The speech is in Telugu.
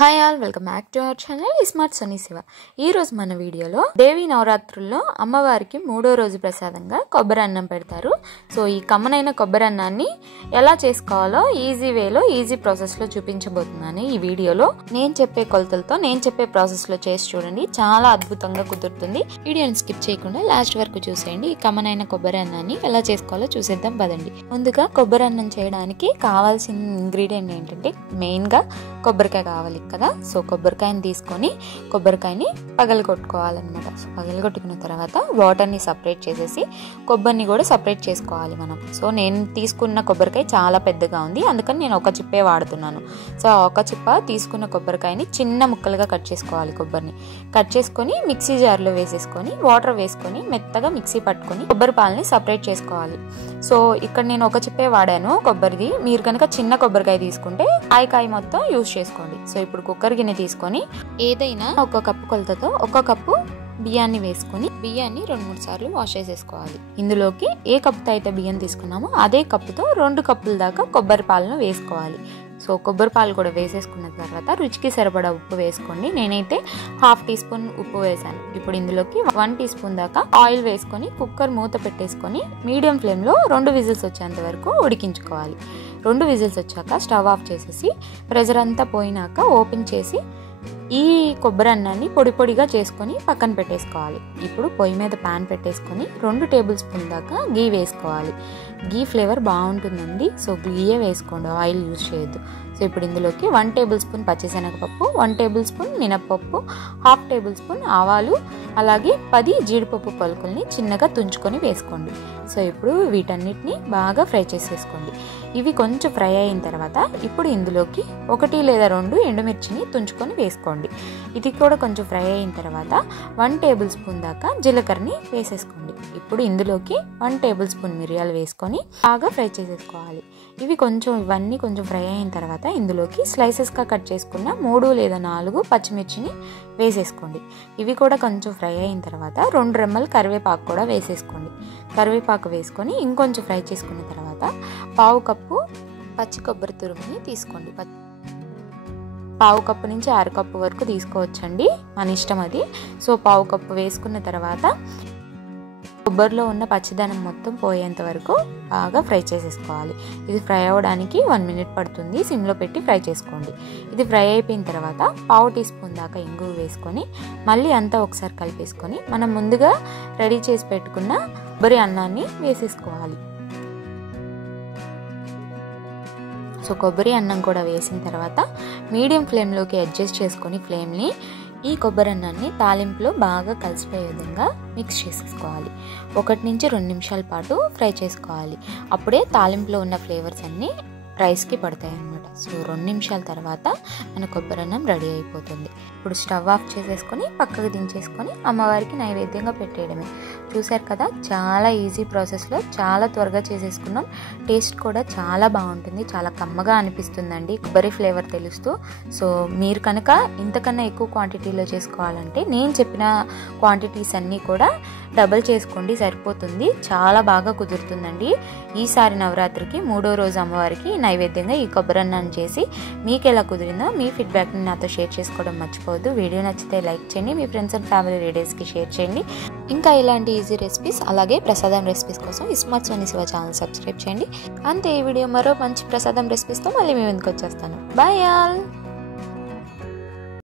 Hi all, welcome back to our channel smart Sunny Shiva. ఈ రోజు మన వీడియోలో దేవి నవరాత్రుల్లో అమ్మవారికి 3వ రోజు ప్రసాదంగా కొబ్బరి అన్నం పెడతారు. సో ఈ కమ్మనైన కొబ్బరి అన్నాన్ని ఎలా చేసుకోవాలో ఈజీ వేలో ఈజీ ప్రాసెస్లో చూపించబోతున్నాను. ఈ వీడియోలో నేను చెప్పే కొలతలతో నేను చెప్పే ప్రాసెస్లో చేసి చూడండి, చాలా అద్భుతంగా కుదురుతుంది. వీడియోని స్కిప్ చేయకుండా లాస్ట్ వరకు చూసేయండి. ఈ కమ్మనైన కొబ్బరి అన్నాన్ని ఎలా చేసుకోవాలో చూసేద్దాం పదండి. ముందుగా కొబ్బరి అన్నం చేయడానికి కావాల్సిన ఇంగ్రీడియంట్ ఏంటంటే మెయిన్గా కొబ్బరికాయ కావాలి కదా. సో కొబ్బరికాయని తీసుకొని కొబ్బరికాయని పగలగొట్టుకోవాలన్నమాట. సో పగలగొట్టుకున్న తర్వాత వాటర్ని సపరేట్ చేసేసి కొబ్బరిని కూడా సపరేట్ చేసుకోవాలి మనం. సో నేను తీసుకున్న కొబ్బరికాయ చాలా పెద్దగా ఉంది, అందుకని నేను ఒక చిప్పే వాడుతున్నాను. సో ఒక చిప్ప తీసుకున్న కొబ్బరికాయని చిన్న ముక్కలుగా కట్ చేసుకోవాలి. కొబ్బరిని కట్ చేసుకొని మిక్సీ జార్లో వేసేసుకొని వాటర్ వేసుకొని మెత్తగా మిక్సీ పట్టుకొని కొబ్బరి పాలని సపరేట్ చేసుకోవాలి. సో ఇక్కడ నేను ఒక చిప్పే వాడాను కొబ్బరిది. మీరు కనుక చిన్న కొబ్బరికాయ తీసుకుంటే కాయ మొత్తం యూజ్ చేసుకోండి. సో ఇప్పుడు కుక్కర్ గిన్నె తీసుకొని ఏదైనా ఒక కప్పు కొలతతో ఒక కప్పు బియ్యాన్ని వేసుకొని బియ్యాన్ని 2-3 సార్లు వాష్ చేసేసుకోవాలి. ఇందులోకి ఏ కప్పుతో అయితే బియ్యం తీసుకున్నామో అదే కప్పుతో 2 కప్పుల దాకా కొబ్బరి పాలను వేసుకోవాలి. సో కొబ్బరి పాలు కూడా వేసేసుకున్న తర్వాత రుచికి సరిపడా ఉప్పు వేసుకోండి. నేనైతే 1/2 టీ స్పూన్ ఉప్పు వేసాను. ఇప్పుడు ఇందులోకి 1 టీ స్పూన్ దాకా ఆయిల్ వేసుకొని కుక్కర్ మూత పెట్టేసుకొని మీడియం ఫ్లేమ్లో 2 విజిల్స్ వచ్చేంత వరకు ఉడికించుకోవాలి. 2 విజిల్స్ వచ్చాక స్టవ్ ఆఫ్ చేసేసి ప్రెషర్ అంతా పోయినాక ఓపెన్ చేసి ఈ కొబ్బరి అన్నాన్ని పొడి పొడిగా చేసుకొని పక్కన పెట్టేసుకోవాలి. ఇప్పుడు పొయ్యి మీద ప్యాన్ పెట్టేసుకొని 2 టేబుల్ స్పూన్ దాకా గీ వేసుకోవాలి. గీ ఫ్లేవర్ బాగుంటుందండి. సో గీయే వేసుకోండి, ఆయిల్ యూజ్ చేయొద్దు. సో ఇప్పుడు ఇందులోకి 1 టేబుల్ స్పూన్ పచ్చిశనగపప్పు, 1 టేబుల్ స్పూన్ మినప్పప్పు, 1/2 టేబుల్ స్పూన్ ఆవాలు, అలాగే 10 జీడిపప్పు పలుకుల్ని చిన్నగా తుంచుకొని వేసుకోండి. సో ఇప్పుడు వీటన్నిటిని బాగా ఫ్రై చేసేసుకోండి. ఇవి కొంచెం ఫ్రై అయిన తర్వాత ఇప్పుడు ఇందులోకి 1 లేదా 2 ఎండుమిర్చిని తుంచుకొని వేసుకోండి. ఇది కూడా కొంచెం ఫ్రై అయిన తర్వాత 1 టేబుల్ స్పూన్ దాకా జీలకర్రని వేసేసుకోండి. ఇప్పుడు ఇందులోకి 1 టేబుల్ స్పూన్ మిరియాలు వేసుకొని బాగా ఫ్రై చేసేసుకోవాలి. ఇవన్నీ కొంచెం ఫ్రై అయిన తర్వాత ఇందులోకి స్లైసెస్గా కట్ చేసుకున్న 3 లేదా 4 పచ్చిమిర్చిని వేసేసుకోండి. ఇవి కూడా కొంచెం ఫ్రై అయిన తర్వాత 2 రెమ్మలు కరివేపాకు కూడా వేసేసుకోండి. కరివేపాకు వేసుకొని ఇంకొంచెం ఫ్రై చేసుకున్న తర్వాత 1/2 కప్పు పచ్చి కొబ్బరి తురుముని తీసుకోండి. 1/2 కప్పు నుంచి 1/2 కప్పు వరకు తీసుకోవచ్చండి, మన ఇష్టం అది. సో 1/2 కప్పు వేసుకున్న తర్వాత కొబ్బరిలో ఉన్న పచ్చిదనం మొత్తం పోయేంత వరకు బాగా ఫ్రై చేసేసుకోవాలి. ఇది ఫ్రై అవ్వడానికి 1 మినిట్ పడుతుంది, సిమ్లో పెట్టి ఫ్రై చేసుకోండి. ఇది ఫ్రై అయిపోయిన తర్వాత 1/2 టీ స్పూన్ దాకా ఇంగువ వేసుకొని మళ్ళీ అంతా ఒకసారి కలిపేసుకొని మనం ముందుగా రెడీ చేసి పెట్టుకున్న కొబ్బరి అన్నాన్ని వేసేసుకోవాలి. సో కొబ్బరి అన్నం కూడా వేసిన తర్వాత మీడియం ఫ్లేమ్లోకి అడ్జస్ట్ చేసుకొని ఫ్లేమ్ని ఈ కొబ్బరి అన్నాన్ని తాలింపులో బాగా కలిసిపోయే విధంగా మిక్స్ చేసేసుకోవాలి. 1 నుంచి 2 నిమిషాల పాటు ఫ్రై చేసుకోవాలి. అప్పుడే తాలింపులో ఉన్న ఫ్లేవర్స్ అన్నీ రైస్కి పడతాయి అన్నమాట. సో 2 నిమిషాల తర్వాత మన కొబ్బరి అన్నం రెడీ అయిపోతుంది. ఇప్పుడు స్టవ్ ఆఫ్ చేసేసుకొని పక్కకు దించేసుకొని అమ్మవారికి నైవేద్యంగా పెట్టేయడమే. చూసారు కదా, చాలా ఈజీ ప్రాసెస్లో చాలా త్వరగా చేసేసుకున్నాం. టేస్ట్ కూడా చాలా బాగుంటుంది, చాలా కమ్మగా అనిపిస్తుందండి కొబ్బరి ఫ్లేవర్ తెలుస్తూ. సో మీరు కనుక ఇంతకన్నా ఎక్కువ క్వాంటిటీలో చేసుకోవాలంటే నేను చెప్పిన క్వాంటిటీస్ అన్నీ కూడా డబుల్ చేసుకోండి, సరిపోతుంది. చాలా బాగా కుదురుతుందండి. ఈసారి నవరాత్రికి 3వ రోజు అమ్మవారికి నైవేద్యంగా ఈ కొబ్బరి అన్నాన్ని చేసి మీకు ఎలా కుదిరిందో మీ ఫీడ్బ్యాక్ని నాతో షేర్ చేసుకోవడం మర్చిపోవద్దు. వీడియో నచ్చితే లైక్ చేయండి, మీ ఫ్రెండ్స్ అండ్ ఫ్యామిలీ రిలేటివ్స్కి షేర్ చేయండి. ఇంకా ఇలాంటి ఈజీ రెసిపీస్ అలాగే ప్రసాదం రెసిపీస్ కోసం smart Sunny Shiva channel subscribe చేయండి. అంతే, ఈ వీడియో మరో మంచి ప్రసాదం రెసిపీస్తో మళ్ళీ మీ ముందుకు వచ్చేస్తాను. Bye all.